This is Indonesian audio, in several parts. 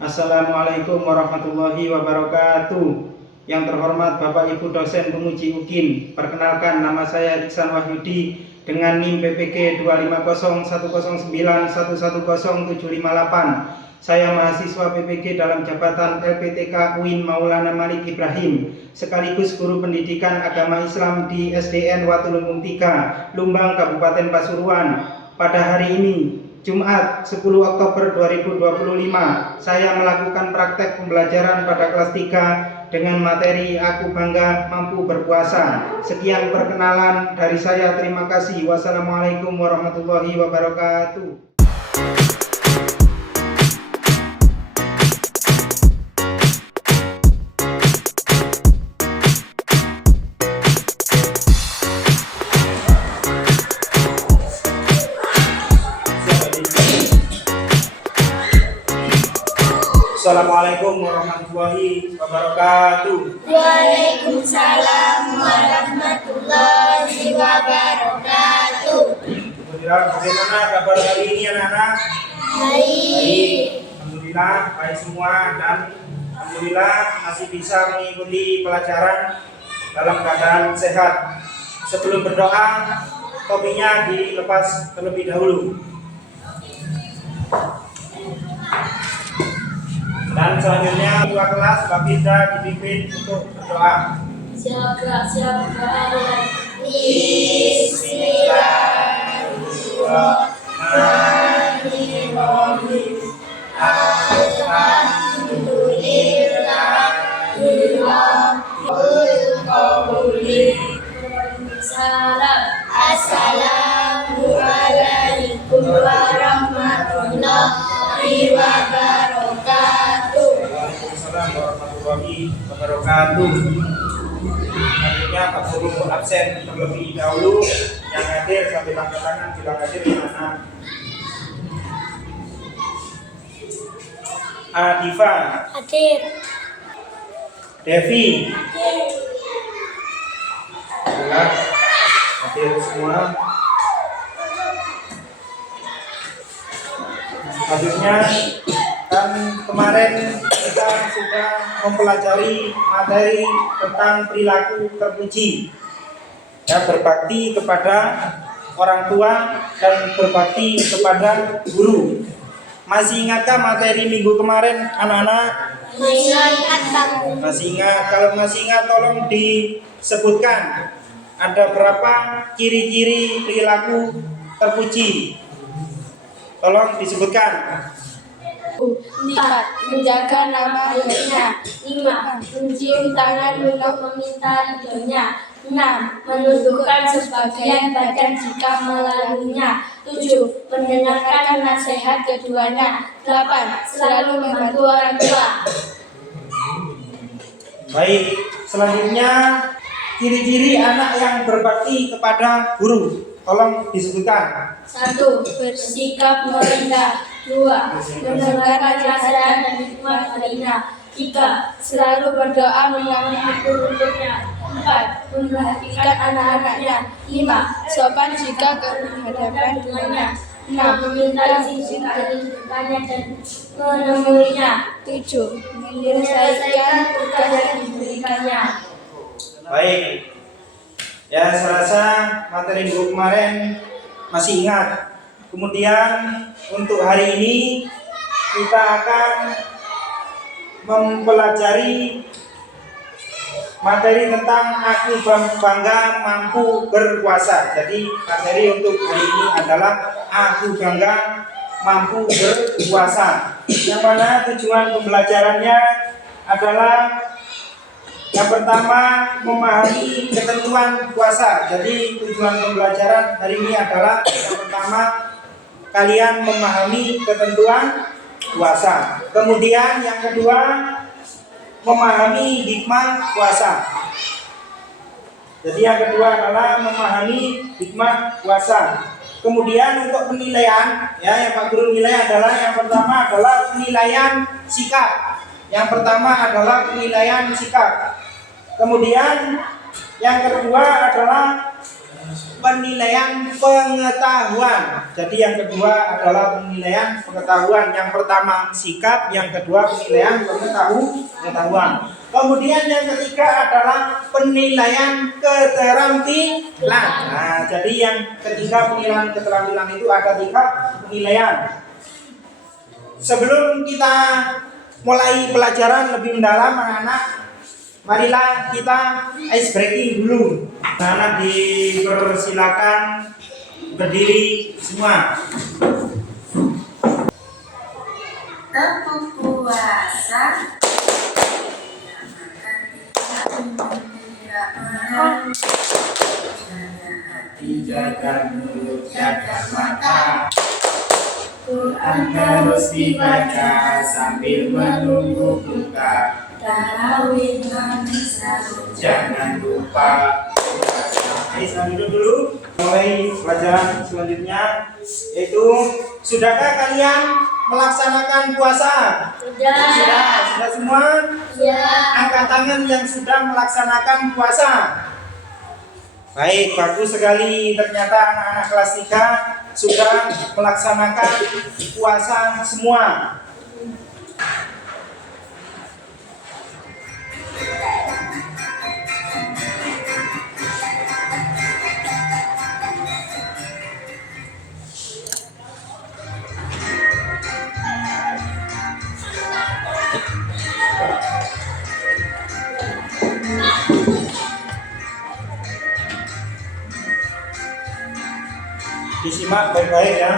Assalamualaikum warahmatullahi wabarakatuh. Yang terhormat Bapak Ibu dosen penguji UKIN, perkenalkan nama saya Iksan Wahyudi dengan NIM PPG 25010110758. Saya mahasiswa PPG dalam jabatan LPTK UIN Maulana Malik Ibrahim, sekaligus guru pendidikan agama Islam di SDN Watulunggung 3, Lumbang, Kabupaten Pasuruan. Pada hari ini, Jumat 10 Oktober 2025, saya melakukan praktek pembelajaran pada kelas 3 dengan materi Aku Bangga Mampu Berpuasa. Sekian perkenalan dari saya, terima kasih. Wassalamualaikum warahmatullahi wabarakatuh. Assalamualaikum warahmatullahi wabarakatuh. Waalaikumsalam warahmatullahi wabarakatuh. Bagaimana kabar hari ini anak-anak? Baik. Alhamdulillah baik semua, dan alhamdulillah masih bisa mengikuti pelajaran dalam keadaan sehat. Sebelum berdoa, topinya dilepas terlebih dahulu. Dan selanjutnya dua kelas Babinda dipimpin untuk berdoa. Bismillahirrahmanirrahim. Assalamualaikum warahmatullahi wabarakatuh. Waalaikumsalam warahmatullahi wabarakatuh. Selanjutnya Pak Guru absen terlebih dahulu. Yang hadir sambil angkat tangan, bilang hadir di mana? Adifa. Hadir. Devi. Jelas hadir semua. Selanjutnya, kan kemarin kita sudah mempelajari materi tentang perilaku terpuji, ya, berbakti kepada orang tua dan berbakti kepada guru. Masih ingatkah materi minggu kemarin anak-anak? Masih ingat? Kalau masih ingat, tolong disebutkan ada berapa ciri-ciri perilaku terpuji. Tolong disebutkan. 4. Menjaga nama baiknya. 5. Mencium tangan untuk meminta ridhonya. 6. Menundukkan sebagian badan jika melaluinya. 7. Mendengarkan nasihat keduanya. 8. Selalu membantu orang tua. Baik, selanjutnya ciri-ciri anak yang berbakti kepada guru. Tolong disebutkan. 1. Bersikap merendah. 2. Mendengarkan nasihat dan hikmat darinya. 3. Selalu berdoa memohon ampun untuknya. 4. Memperhatikan anak-anaknya. 5. Sopan jika berhadapan dengannya. 6. Meminta izin dari depannya dan menemuinya. 7. Menyelesaikan tugas yang diberikannya. Baik. Ya, saya rasa materi minggu kemarin masih ingat. Kemudian untuk hari ini kita akan mempelajari materi tentang Aku Bangga Mampu Berpuasa. Jadi materi untuk hari ini adalah Aku Bangga Mampu Berpuasa. Yang mana tujuan pembelajarannya adalah yang pertama, memahami ketentuan puasa. Jadi tujuan pembelajaran hari ini adalah yang pertama, kalian memahami ketentuan puasa. Kemudian yang kedua, memahami hikmah puasa. Jadi yang kedua adalah memahami hikmah puasa. Kemudian untuk penilaian, ya, yang Pak Guru nilai adalah yang pertama adalah penilaian sikap. Yang pertama adalah penilaian sikap. Kemudian yang kedua adalah penilaian pengetahuan. Jadi yang kedua adalah penilaian pengetahuan. Yang pertama sikap, yang kedua penilaian pengetahuan. Kemudian yang ketiga adalah penilaian keterampilan. Nah, jadi yang ketiga penilaian keterampilan itu ada 3 penilaian. Sebelum kita mulai pelajaran lebih mendalam, anak-anak, marilah kita ice breaking dulu. Anak dipersilakan berdiri semua. Berpuasa jaga mulut, jaga mata. Quran terus dibaca sambil menunggu buka. Tarawih Jangan lupa. Duduk dulu. Mulai pelajaran selanjutnya, yaitu sudahkah kalian melaksanakan puasa? Sudah semua? Ya. Angkat tangan yang sudah melaksanakan puasa. Baik, bagus sekali. Ternyata anak-anak kelas 3 sudah melaksanakan puasa semua. Disimak baik-baik ya.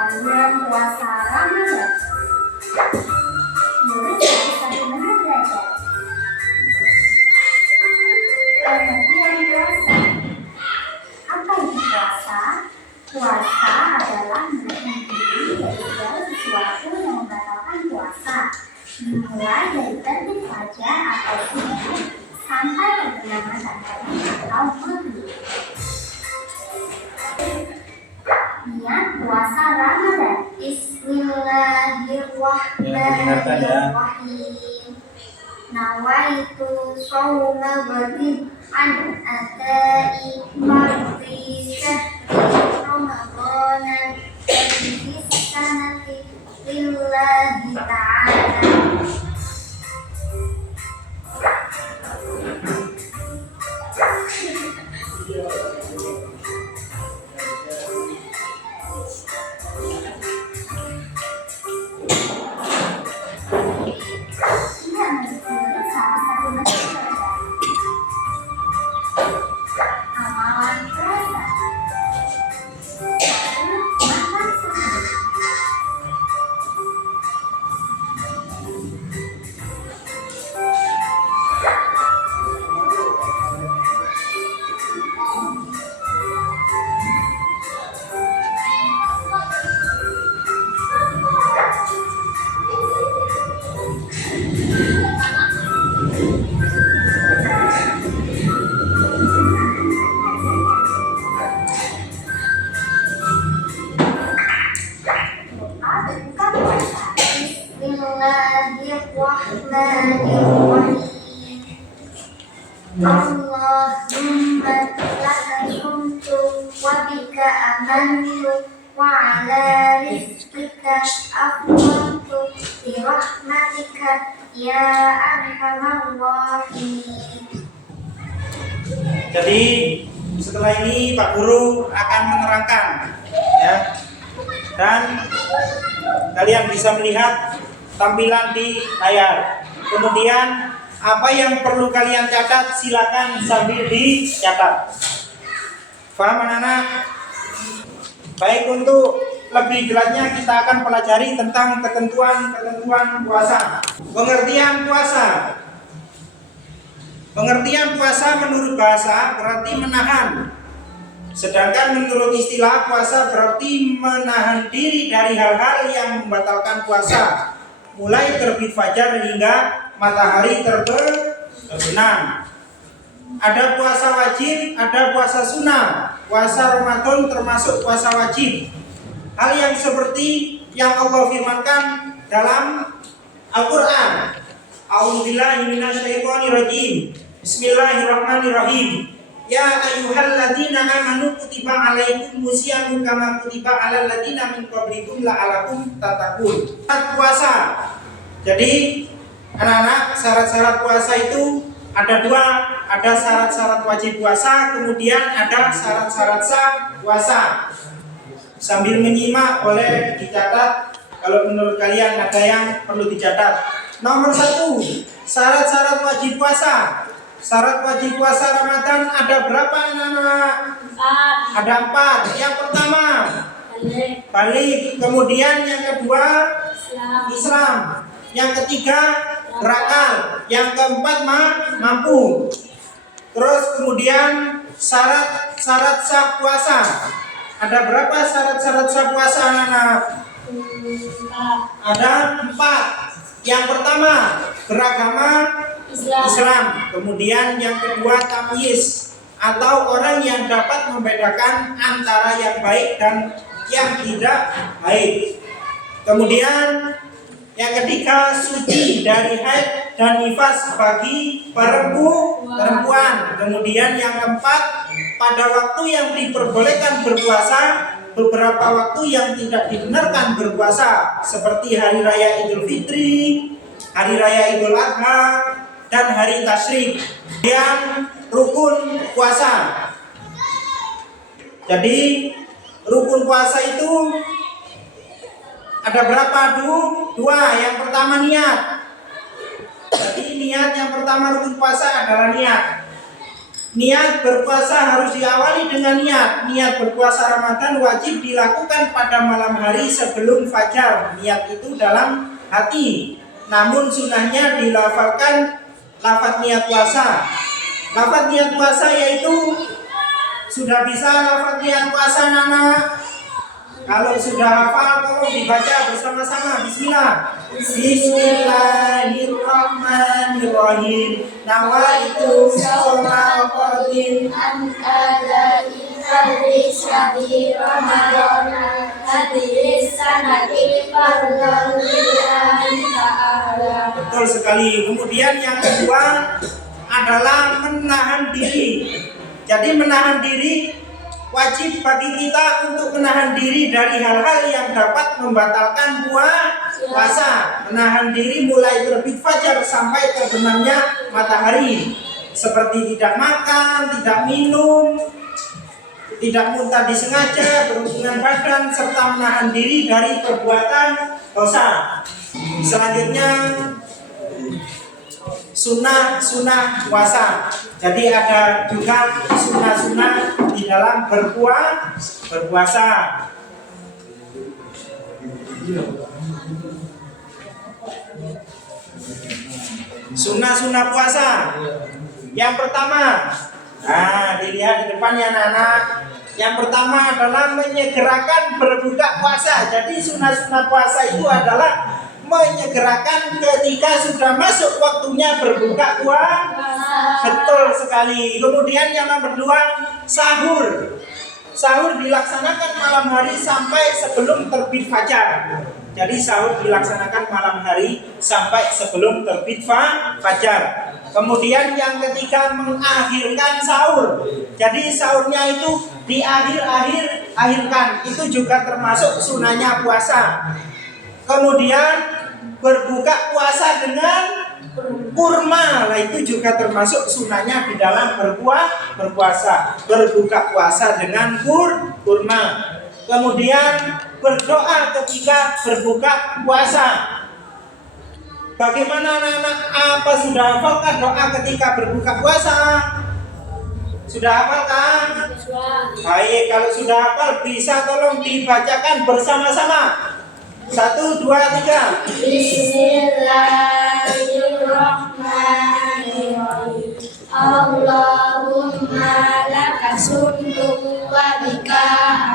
Kalian puasa Ramadan. Murid dari mana belajar? Pengertian puasa. Apa itu puasa? Puasa adalah menahan diri dari segala sesuatu yang membatalkan puasa, dimulai dari terbit fajar atau subuh sampai terbenam matahari atau maghrib. Niat puasa Ramadan. Bismillahirrahmanirrahim. Nawaitu shauma ghadin an adai fardhi syahri Ramadan fi sanati lillahi ta'ala. Amalan puasa. Makan sahur. Bismillahirrahmanirrahim. Allahumma laka syumtu wa bika amantu wa ala rizqika afwantu bi rahmatika ya arhamar rahimin. Jadi setelah ini Pak Guru akan menerangkan ya. Dan kalian bisa melihat tampilan di layar. Kemudian apa yang perlu kalian catat silakan sambil dicatat. Paham anak-anak? Baik, untuk lebih jelasnya kita akan pelajari tentang ketentuan puasa. Pengertian puasa. Pengertian puasa menurut bahasa berarti menahan. Sedangkan menurut istilah puasa berarti menahan diri dari hal-hal yang membatalkan puasa, mulai terbit fajar hingga matahari terbenam. Ada puasa wajib, ada puasa sunnah. Puasa Ramadan termasuk puasa wajib. Hal yang seperti yang Allah firmankan dalam Al-Quran. A'udzubillahi minasyaitonirrajim. Bismillahirrahmanirrahim. Ya ayyuhalladzina amanu kutiba alaikumusyamu kama kutiba alal ladzina min qablikum la'alakum tattaqun. Puasa. Jadi anak-anak, syarat-syarat puasa itu ada dua, ada syarat-syarat wajib puasa, kemudian ada syarat-syarat sah puasa. Sambil menyimak boleh dicatat kalau menurut kalian ada yang perlu dicatat. Nomor 1, syarat-syarat wajib puasa. Syarat wajib puasa Ramadan ada berapa anak-anak? 4. Ada 4. Yang pertama balik, kemudian yang kedua Islam, yang ketiga berakal, yang keempat mampu. Terus kemudian syarat-syarat sah puasa. Ada berapa syarat-syarat sah puasa anak-anak? Ada 4. Yang pertama beragama Islam. Kemudian yang kedua tamyiz, atau orang yang dapat membedakan antara yang baik dan yang tidak baik. Kemudian yang ketiga suci dari haid dan nifas bagi perempuan. Kemudian yang keempat, pada waktu yang diperbolehkan berpuasa, beberapa waktu yang tidak dibenarkan berpuasa, seperti hari raya Idul Fitri, hari raya Idul Adha, dan hari tasyrik. Yang rukun puasa. Jadi rukun puasa itu ada berapa? Dua. Yang pertama niat. Jadi niat yang pertama rukun puasa adalah niat. Niat berpuasa harus diawali dengan niat. Niat berpuasa Ramadan wajib dilakukan pada malam hari sebelum fajar. Niat itu dalam hati. Namun sunnahnya dilafalkan lafaz niat puasa. Lafaz niat puasa yaitu, sudah bisa lafaz niat puasa anak-anak? Kalau sudah hafal tolong dibaca bersama-sama. Bismillah. Bismillahirrahmanirrahim. Nawaitu shauma qadin an adai hadis syahri Ramadan hadis sanati fardhan lillahi ta'ala. Betul sekali. Kemudian yang kedua adalah menahan diri. Jadi menahan diri, wajib bagi kita untuk menahan diri dari hal-hal yang dapat membatalkan puasa. Menahan diri mulai terbit fajar sampai terbenamnya matahari, seperti tidak makan, tidak minum, tidak muntah disengaja, berhubungan badan, serta menahan diri dari perbuatan dosa. Selanjutnya sunnah puasa. Jadi ada juga sunnah di dalam berpuasa. Sunnah puasa. Yang pertama, dilihat di depan ya anak-anak. Yang pertama adalah menyegerakan berbuka puasa. Jadi sunnah puasa itu adalah menyegerakan ketika sudah masuk waktunya berbuka puasa. Betul sekali. Kemudian yang nomor 2, sahur. Sahur dilaksanakan malam hari sampai sebelum terbit fajar. Jadi sahur dilaksanakan malam hari sampai sebelum terbit fajar. Kemudian yang ketiga, mengakhirkan sahur. Jadi sahurnya itu akhirkan. Itu juga termasuk sunahnya puasa. Kemudian berbuka puasa dengan kurma, itu juga termasuk sunahnya di dalam berpuasa. Berbuka puasa dengan kurma. Kemudian berdoa ketika berbuka puasa. Bagaimana anak-anak? Apa sudah hafalkan doa ketika berbuka puasa? Sudah hafal kan? Baik, kalau sudah hafal bisa tolong dibacakan bersama-sama. 1, 2, 3. Bismillahirrahmanirrahim. Allahumma laka sumtu wa bika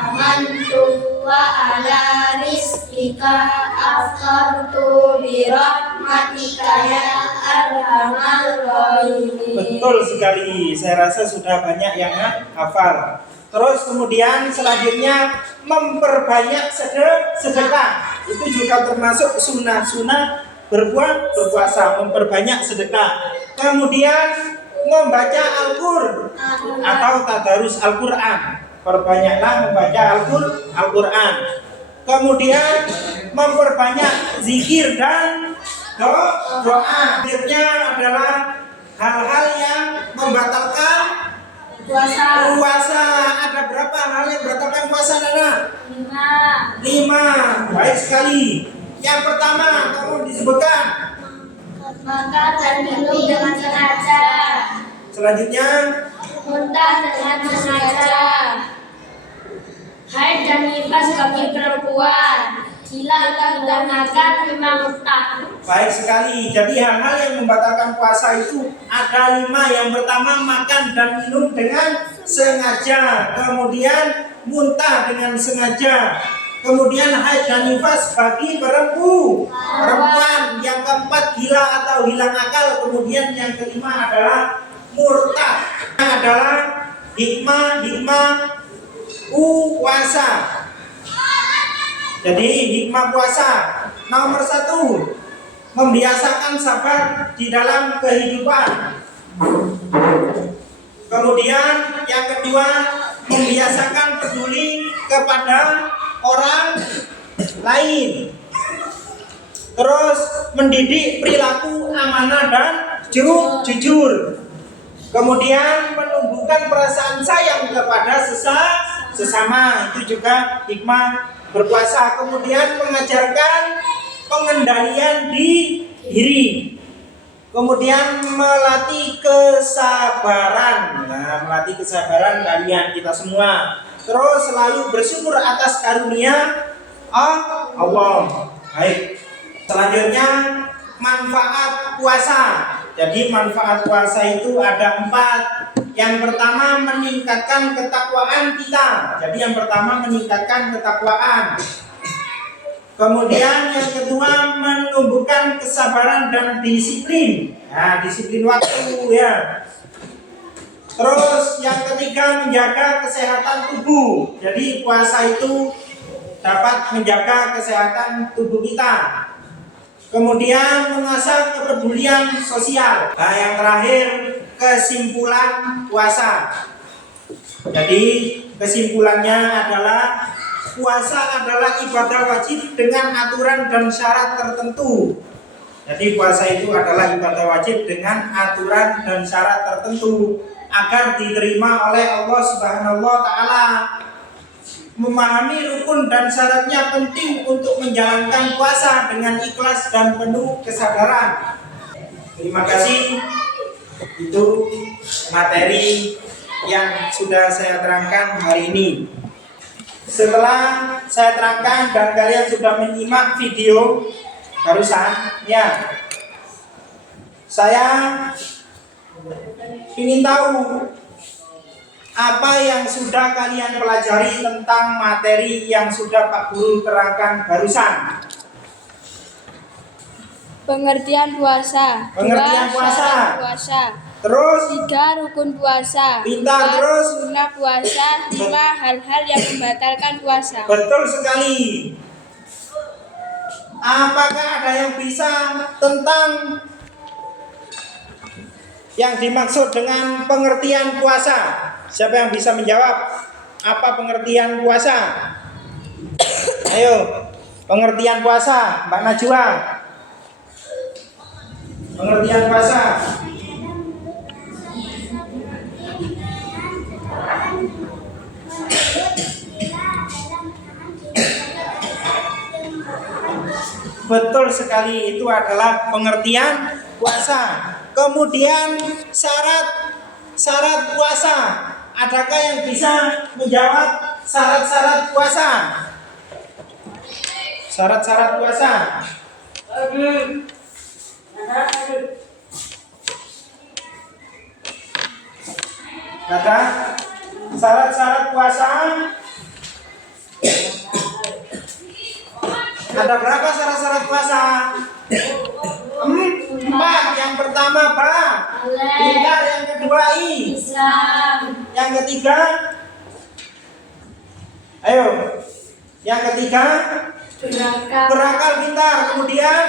amantu wa ala rizki bika afkartu bi rahmatika ya arhamar rahimin. Betul sekali, saya rasa sudah banyak yang hafal. Terus kemudian selanjutnya memperbanyak sedekah. Itu juga termasuk sunnah-sunnah berpuasa, memperbanyak sedekah. Kemudian membaca Al-Qur'an atau tadarus Al-Qur'an. Perbanyaklah membaca Al-Qur'an. Kemudian memperbanyak zikir dan doa. Zikirnya adalah hal-hal yang membatalkan puasa. Ada berapa hal yang membatalkan puasa, Nana? 5. Baik sekali. Yang pertama, tolong disebutkan. Makan dan minum dengan sengaja. Selanjutnya, Muntah dengan sengaja. Haid dan nifas bagi perempuan. Gila digunakan 5 muntah. baik sekali. Jadi hal-hal yang membatalkan puasa itu ada 5. Yang pertama, makan dan minum dengan sengaja. Kemudian muntah dengan sengaja. Kemudian haid dan nifas bagi perempuan. Yang keempat, gila atau hilang akal. Kemudian yang kelima adalah murtad. Adalah hikmah puasa. Jadi hikmah puasa nomor 1, membiasakan sabar di dalam kehidupan. Kemudian yang kedua, membiasakan peduli kepada orang lain. Terus mendidik perilaku amanah dan jujur. Kemudian menumbuhkan perasaan sayang kepada sesama. Itu juga hikmah berpuasa. Kemudian mengajarkan pengendalian diri. Kemudian melatih kesabaran. Melatih kesabaran kalian, kita semua. Terus selalu bersyukur atas karunia Allah. Baik. Selanjutnya manfaat puasa. Jadi manfaat puasa itu ada 4. Yang pertama, meningkatkan ketakwaan kita. Jadi yang pertama, meningkatkan ketakwaan. Kemudian yang kedua, menumbuhkan kesabaran dan disiplin. Nah, disiplin waktu ya. Terus yang ketiga, menjaga kesehatan tubuh. Jadi puasa itu dapat menjaga kesehatan tubuh kita. Kemudian mengasah kepedulian sosial. Nah, yang terakhir, kesimpulan puasa. Jadi kesimpulannya adalah puasa adalah ibadah wajib dengan aturan dan syarat tertentu. Jadi puasa itu adalah ibadah wajib dengan aturan dan syarat tertentu agar diterima oleh Allah Subhanahu wa taala. Memahami rukun dan syaratnya penting untuk menjalankan puasa dengan ikhlas dan penuh kesadaran. Terima kasih. Itu materi yang sudah saya terangkan hari ini. Setelah saya terangkan dan kalian sudah menyimak video barusan, ya, saya ingin tahu apa yang sudah kalian pelajari tentang materi yang sudah Pak Guru terangkan barusan. Pengertian puasa. Pengertian 2. puasa. Syarat puasa. Terus 3. Rukun puasa. Pintar, 4. terus. Sunnah puasa. 5. Hal-hal yang membatalkan puasa. betul sekali. Apakah ada yang bisa tentang yang dimaksud dengan pengertian puasa? Siapa yang bisa menjawab? Apa pengertian puasa? Ayo, pengertian puasa, Mbak Najwa. Pengertian puasa. Betul sekali, itu adalah pengertian puasa. Kemudian syarat puasa. Adakah yang bisa menjawab syarat-syarat puasa? Syarat-syarat puasa. Kata syarat-syarat puasa. Ada berapa syarat-syarat puasa? Empat. Yang pertama apa? Iman. Yang kedua Islam. Yang ketiga? Ayo. Yang ketiga? Berakal pintar. Kemudian?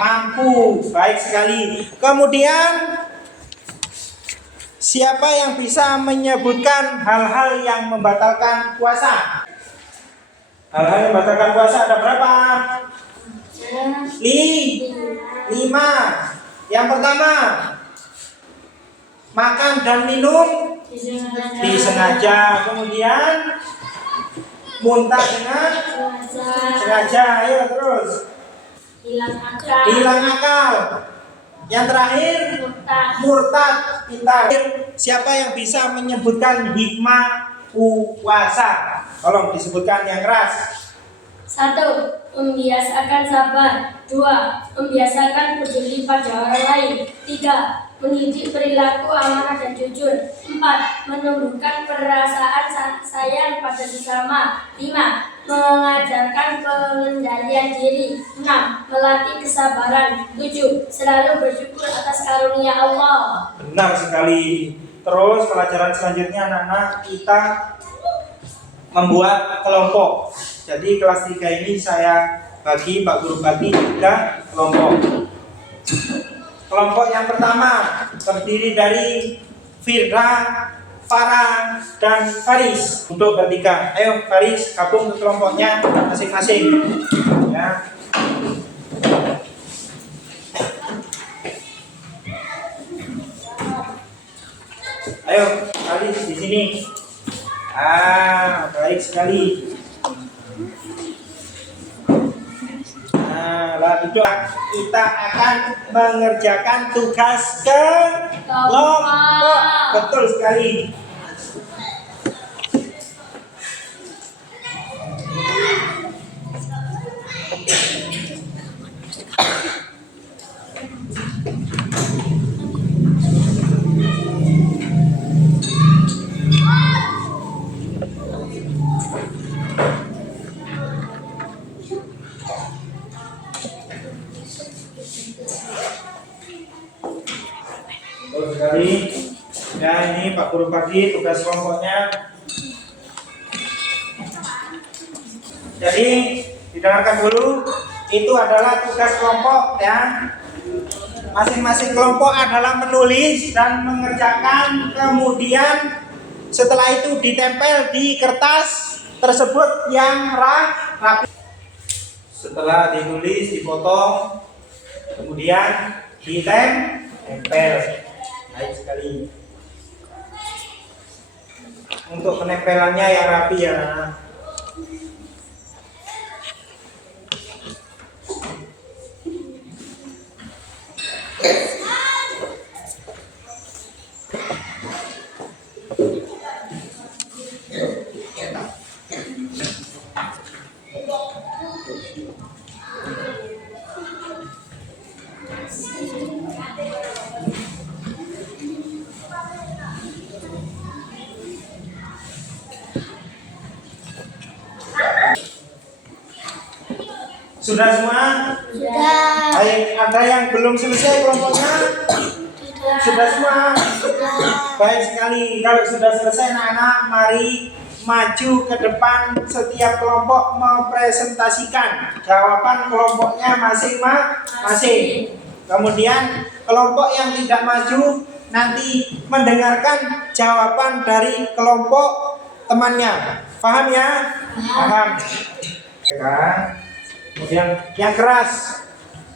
Mampu. Baik sekali. Kemudian siapa yang bisa menyebutkan hal-hal yang membatalkan puasa? Hal-hal yang membatalkan puasa ada berapa? 5. Yang pertama, makan dan minum disengaja. Kemudian muntah dengan sengaja. Ayo terus. Hilang akal. Yang terakhir, murtad. Pintar. Siapa yang bisa menyebutkan hikmah puasa? Tolong disebutkan yang keras. 1. Membiasakan sabar. 2. Membiasakan peduli pada orang lain. 3. Mendidik perilaku amanah dan jujur. 4. Menumbuhkan perasaan sayang pada sesama. 5. Mengajarkan pengendalian diri. 6. Melatih kesabaran. 7. Selalu bersyukur atas karunia Allah. Benar sekali. Terus pelajaran selanjutnya anak-anak kita membuat kelompok. Jadi kelas 3 ini saya bagi Pak Guru bagi 3 kelompok. Kelompok yang pertama terdiri dari Firda, Farah, dan Faris. Untuk bertiga, ayo Faris gabung ke kelompoknya masing-masing. Ya. Ayo Faris di sini. Baik sekali. Lalu kita akan mengerjakan tugas kelompok. Betul sekali. Betul sekali. Ya, ini Pak Guru bagi tugas kelompoknya. Jadi didengarkan dulu. Itu adalah tugas kelompok ya. Masing-masing kelompok adalah menulis dan mengerjakan, kemudian setelah itu ditempel di kertas tersebut yang rapi. Setelah ditulis, dipotong, kemudian ditempel. Baik sekali. Untuk penempelannya yang rapi ya. Sudah semua? Sudah. Baik, ada yang belum selesai kelompoknya? Sudah semua? Baik sekali. Kalau sudah selesai anak-anak, mari maju ke depan. Setiap kelompok mempresentasikan jawaban kelompoknya masing-masing. Kemudian kelompok yang tidak maju nanti mendengarkan jawaban dari kelompok temannya. Paham ya? Paham. Kemudian yang keras,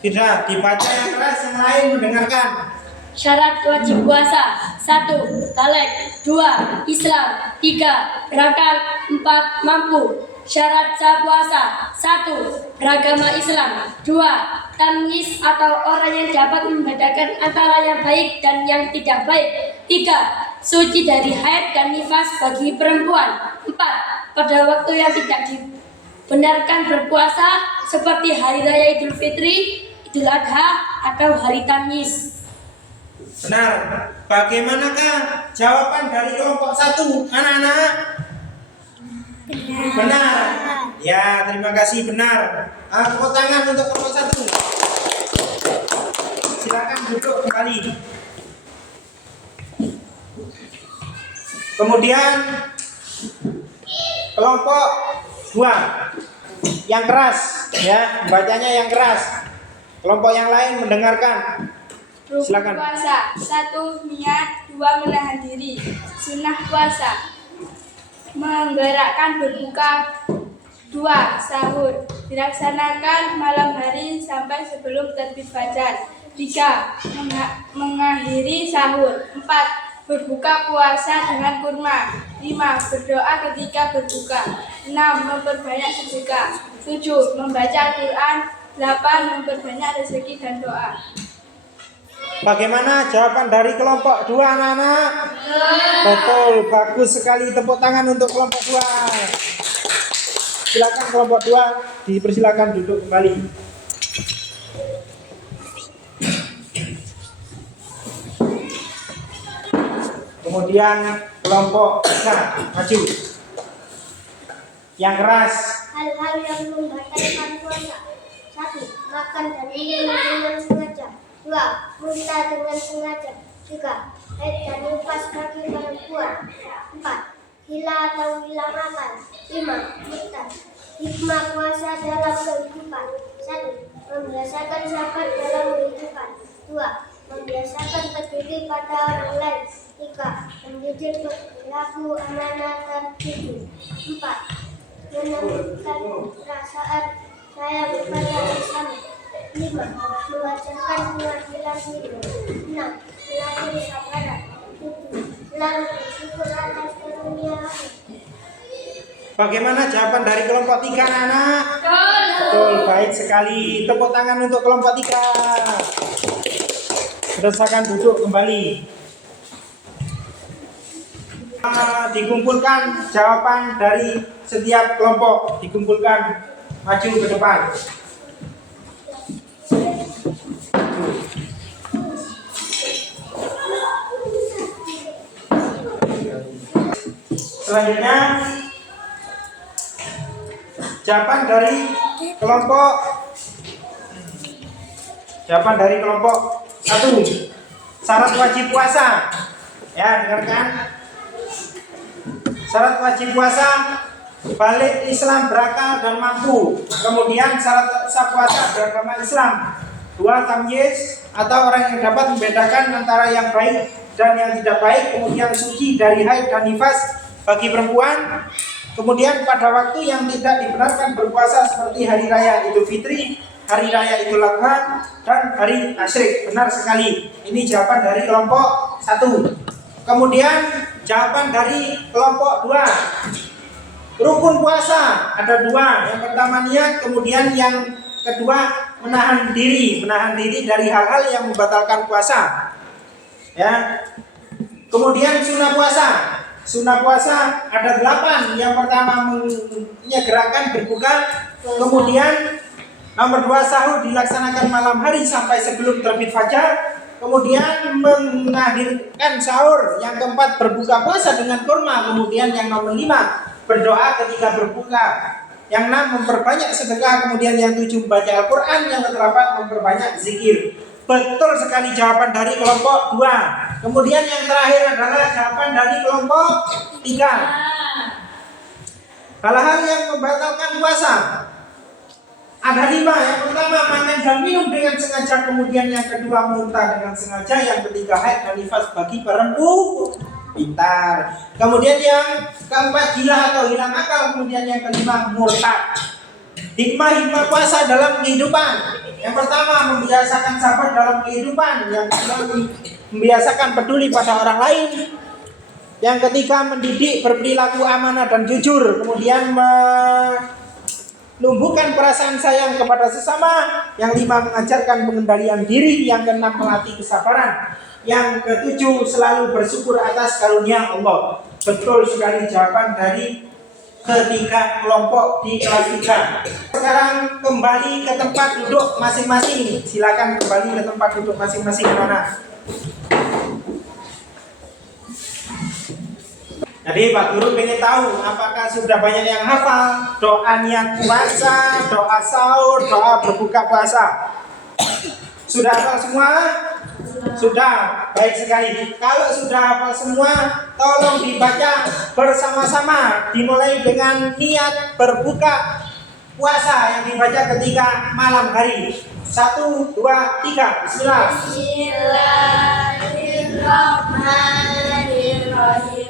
tidak dibaca yang keras, yang lain mendengarkan. Syarat wajib puasa: 1. Balik. 2. Islam. 3. Berakal. 4. Mampu. Syarat sah puasa: 1. Beragama Islam. 2. Tamyiz atau orang yang dapat membedakan antara yang baik dan yang tidak baik. 3. Suci dari haid dan nifas bagi perempuan. 4. Pada waktu yang tidak dibenarkan berpuasa seperti hari raya Idul Fitri, Idul Adha, atau hari Tamyiz. Benar. Bagaimanakah jawaban dari kelompok 1, anak-anak? Benar. Ya, terima kasih, benar. Tepuk tangan untuk kelompok 1. Silakan duduk kembali. Kemudian kelompok 2 yang keras, ya, bacanya yang keras. Kelompok yang lain mendengarkan. Silakan. Puasa 1. Niat 2. Menahan diri. Sunnah puasa menggerakkan berbuka. 2. Sahur dilaksanakan malam hari sampai sebelum terbit fajar. 3. Mengakhiri sahur. 4. Berbuka puasa dengan kurma. 5. Berdoa ketika berbuka. 6. Memperbanyak sedekah. 7. Membaca Al-Quran. 8. Memperbanyak rezeki dan doa. Bagaimana jawaban dari kelompok 2 anak-anak? Betul, bagus sekali. Tepuk tangan untuk kelompok 2. Silakan kelompok 2 dipersilakan duduk kembali. Kemudian kelompok 3 maju. Yang keras. Hal-hal yang membatalkan puasa. 1. Makan dan minum dengan sengaja. 2. Muntah dengan sengaja. 3. Haid dan nifas bagi perempuan. 4. Gila atau hilang akal. 5. Murtad. Hikmah puasa dalam kehidupan. 1. Membiasakan sabar dalam kehidupan. 2. Membiasakan peduli pada orang lain. 3. Mendidik perilaku amanah dan jujur. 4. Menumbuhkan perasaan sayang kepada sesama. 5. Mengajarkan pengadilan hidup. 6. Melatih kesabaran. 7. Selalu bersyukur atas karunia Allah. Bagaimana jawaban dari kelompok 3 anak? Betul, baik sekali. Tepuk tangan untuk kelompok 3. Silakan duduk kembali. Dikumpulkan jawaban dari setiap kelompok, dikumpulkan, maju ke depan. Selanjutnya jawaban dari kelompok 1. Syarat wajib puasa. Ya, dengarkan. Syarat wajib puasa: balik Islam, berakal dan mampu. Kemudian syarat sah puasa beragama Islam: 2. Tamyiz atau orang yang dapat membedakan antara yang baik dan yang tidak baik. Kemudian suci dari haid dan nifas bagi perempuan. Kemudian pada waktu yang tidak dibenarkan berpuasa seperti hari raya Idul Fitri, hari raya Idul Adha, dan hari Asyrik. Benar sekali. Ini jawaban dari kelompok 1. Kemudian jawaban dari kelompok 2. Rukun puasa ada 2. Yang pertama niat, kemudian yang kedua menahan diri dari hal-hal yang membatalkan puasa. Ya. Kemudian sunnah puasa. Sunnah puasa ada 8. Yang pertama menyegerakan berbuka, kemudian nomor 2 sahur dilaksanakan malam hari sampai sebelum terbit fajar. Kemudian mengakhirkan sahur. Yang keempat berbuka puasa dengan kurma. Kemudian yang nomor 5 berdoa ketika berbuka. Yang 6 memperbanyak sedekah. Kemudian yang 7 membaca Al-Quran. Yang ke-8 memperbanyak zikir. Betul sekali jawaban dari kelompok 2. Kemudian yang terakhir adalah jawaban dari kelompok 3. Hal-hal yang membatalkan puasa ada 5. Yang pertama makan dan minum dengan sengaja. Kemudian yang kedua muntah dengan sengaja. Yang ketiga haid dan nifas bagi perempuan. Pintar. Kemudian yang keempat gila atau hilang akal. Kemudian yang kelima murtad. Hikmah puasa dalam kehidupan. Yang pertama membiasakan sabar dalam kehidupan. Yang kedua membiasakan peduli pada orang lain. Yang ketiga mendidik berperilaku amanah dan jujur. Kemudian menumbuhkan perasaan sayang kepada sesama. Yang 5 mengajarkan pengendalian diri. Yang ke-6 melatih kesabaran. Yang ke-7 selalu bersyukur atas karunia Allah. Betul sekali jawaban dari ketiga kelompok di kelas 3. Sekarang kembali ke tempat duduk masing-masing. Silakan kembali ke tempat duduk masing-masing, anak. Jadi Pak Guru pengen tahu apakah sudah banyak yang hafal doa niat puasa, doa sahur, doa berbuka puasa. Sudah hafal semua? Sudah, baik sekali. Kalau sudah hafal semua, tolong dibaca bersama-sama. Dimulai dengan niat berbuka puasa yang dibaca ketika malam hari. 1, 2, 3. Bismillah. Bismillahirrahmanirrahim.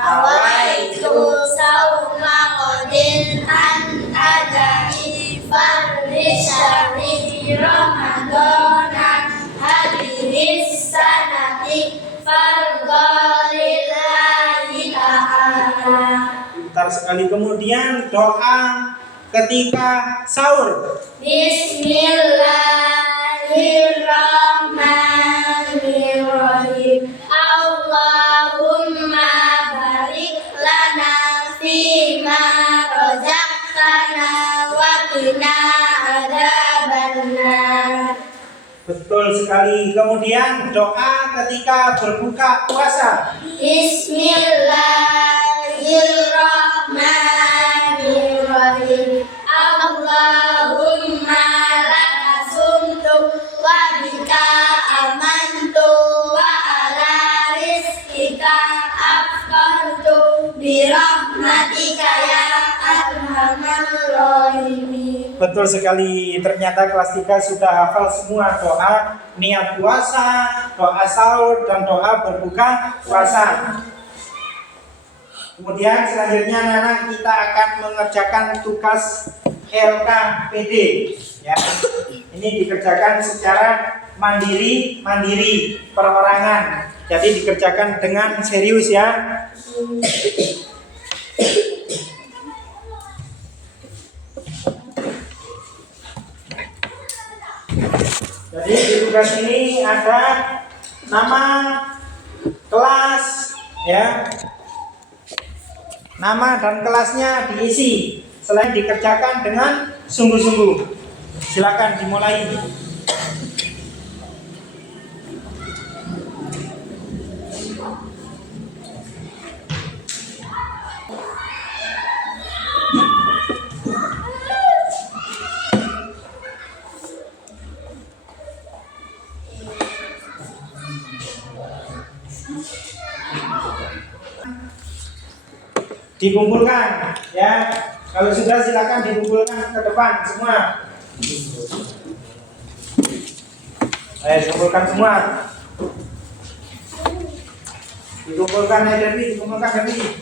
Awaitu sauma qadin an adai farishari Ramadana hadiris sanati fargalillahi ta'ala. Bentar sekali kemudian doa ketika sahur. Bismillahirrahmanirrahim. Allahumma barik lana fima razaqtana wa qina adzabannar. Betul sekali. Kemudian doa ketika berbuka puasa. Bismillahirrahmanirrahim. Allahumma laka sumtu wa bika amantu wa ala rizqika afqartu bi rahmatika ya arhamar rahimin. Betul sekali. Ternyata kelas 3 sudah hafal semua doa niat puasa, doa sahur, dan doa berbuka puasa. Kemudian selanjutnya anak-anak kita akan mengerjakan tugas LKPD ya. Ini dikerjakan secara mandiri perorangan. Jadi dikerjakan dengan serius ya. Jadi di tugas ini ada nama kelas ya. Nama dan kelasnya diisi. Selain dikerjakan dengan sungguh-sungguh. Silakan dimulai. Dikumpulkan ya. Kalau sudah silakan dikumpulkan ke depan semua. Ayo dikumpulkan semua. Dikumpulkan Devi, dikumpulkan Devi.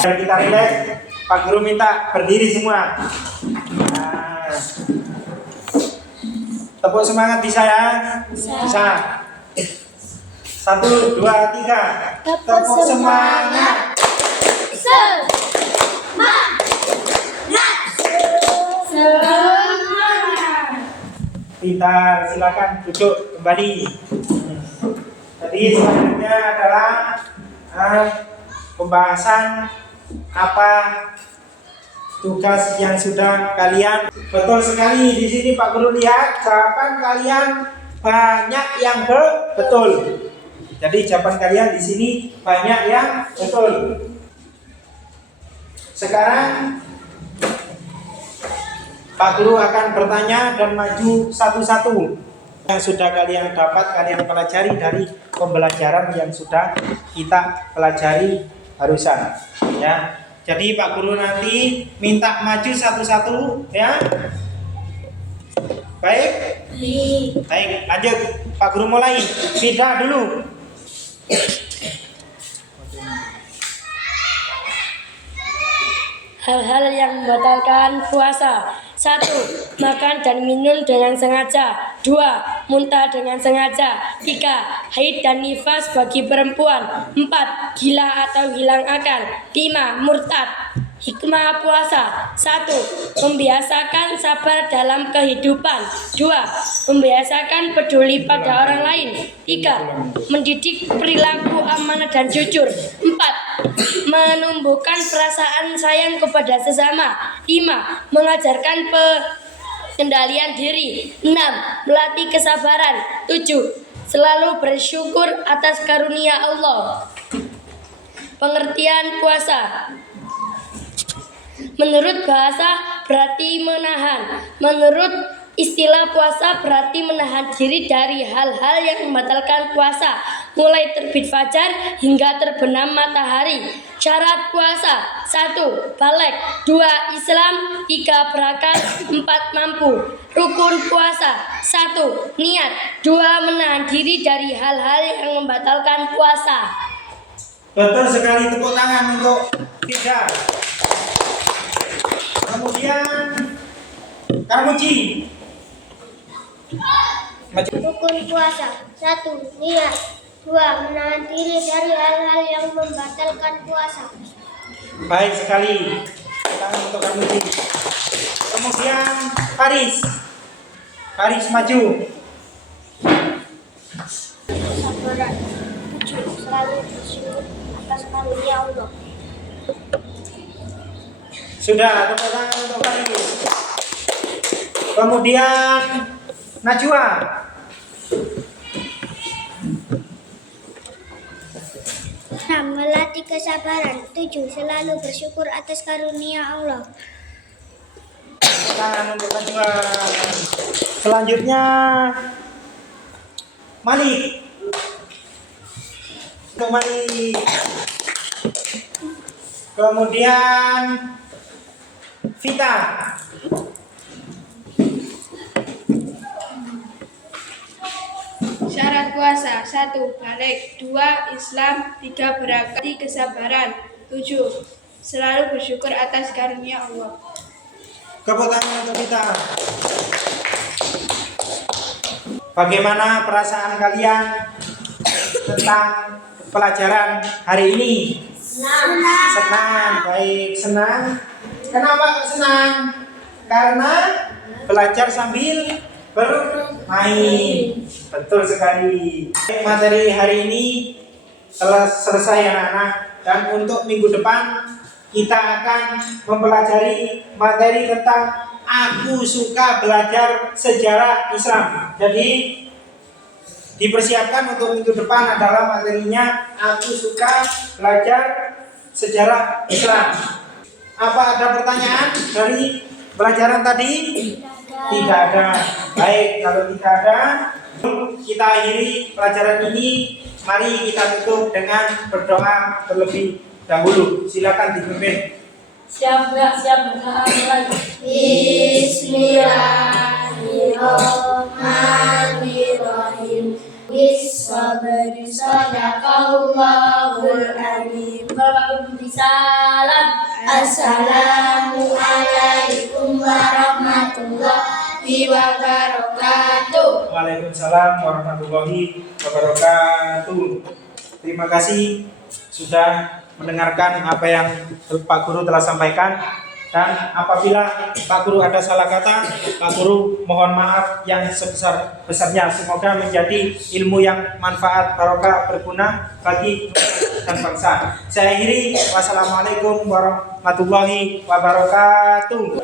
Biar kita rileks, Pak Guru minta berdiri semua. Nah. Tepuk semangat bisa ya? Bisa. 1, 2, 3. Tepuk semangat. Pintar, silakan duduk kembali. Jadi selanjutnya adalah pembahasan apa tugas yang sudah kalian. Betul sekali di sini Pak Guru lihat jawaban kalian banyak yang betul. Jadi jawaban kalian di sini banyak yang betul. Sekarang Pak Guru akan bertanya dan maju satu-satu yang sudah kalian dapat, kalian pelajari dari pembelajaran yang sudah kita pelajari barusan ya. Jadi Pak Guru nanti minta maju satu-satu ya. Baik? Baik, lanjut. Pak Guru mulai. Fida dulu. Hal-hal yang membatalkan puasa. 1. Makan dan minum dengan sengaja. 2. Muntah dengan sengaja. 3. Haid dan nifas bagi perempuan. 4. Gila atau hilang akal. 5. Murtad. Hikmah puasa. 1. Membiasakan sabar dalam kehidupan. 2. Membiasakan peduli pada orang lain. 3. Mendidik perilaku amanah dan jujur. 4. menumbuhkan perasaan sayang kepada sesama. 5. Mengajarkan pengendalian diri. 6. Melatih kesabaran. 7. Selalu bersyukur atas karunia Allah. Pengertian puasa. Menurut bahasa berarti menahan. Menurut istilah puasa berarti menahan diri dari hal-hal yang membatalkan puasa, mulai terbit fajar hingga terbenam matahari. Syarat puasa: 1. Balik, 2. Islam, 3. berakal, 4. mampu. Rukun puasa: 1. Niat, 2. Menahan diri dari hal-hal yang membatalkan puasa. Betul sekali, tepuk tangan untuk Firda. Kemudian Karmuji. Rukun puasa: 1. Niat, 2. Menahan diri dari hal-hal yang membatalkan puasa. Baik sekali, tangan untuk Karmuji. Kemudian Faris maju. Kesabaran. 7. Selalu bersyukur atas karunia Allah. Sudah, tepuk tangan untuk Faris. Kemudian Najwa. 6. Melatih kesabaran. 7. Selalu bersyukur atas karunia Allah. Tepuk tangan untuk Najwa. Selanjutnya Malik. Untuk Malik. Kemudian Vita. Syarat puasa: 1. Balik, 2. Islam, 3. berakal, 4. kesabaran, 7. Selalu bersyukur atas karunia Allah. Tepuk tangan untuk Vita. Bagaimana perasaan kalian tentang pelajaran hari ini? Senang. Baik, senang. Kenapa kok senang? Karena belajar sambil bermain. Betul sekali. Materi hari ini telah selesai anak-anak, dan untuk minggu depan kita akan mempelajari materi tentang aku suka belajar sejarah Islam. Jadi dipersiapkan untuk minggu depan adalah materinya aku suka belajar sejarah Islam. Apa ada pertanyaan dari pelajaran tadi? Tidak ada. Baik, kalau tidak ada, kita akhiri pelajaran ini. Mari kita tutup dengan berdoa terlebih dahulu. Silakan dipimpin. Siap berdoa mulai. Bismillahirrahmanirrahim. Bismillahirrahmanirrahim. Sadaqallahul azim. Salam. Assalamualaikum warahmatullahi wabarakatuh. Waalaikumsalam warahmatullahi wabarakatuh. Terima kasih sudah mendengarkan apa yang Pak Guru telah sampaikan, dan apabila Pak Guru ada salah kata, Pak Guru mohon maaf yang sebesar-besarnya. Semoga menjadi ilmu yang manfaat, barokah, berguna bagi dan bangsa. Saya akhiri. Wassalamualaikum warahmatullahi wabarakatuh.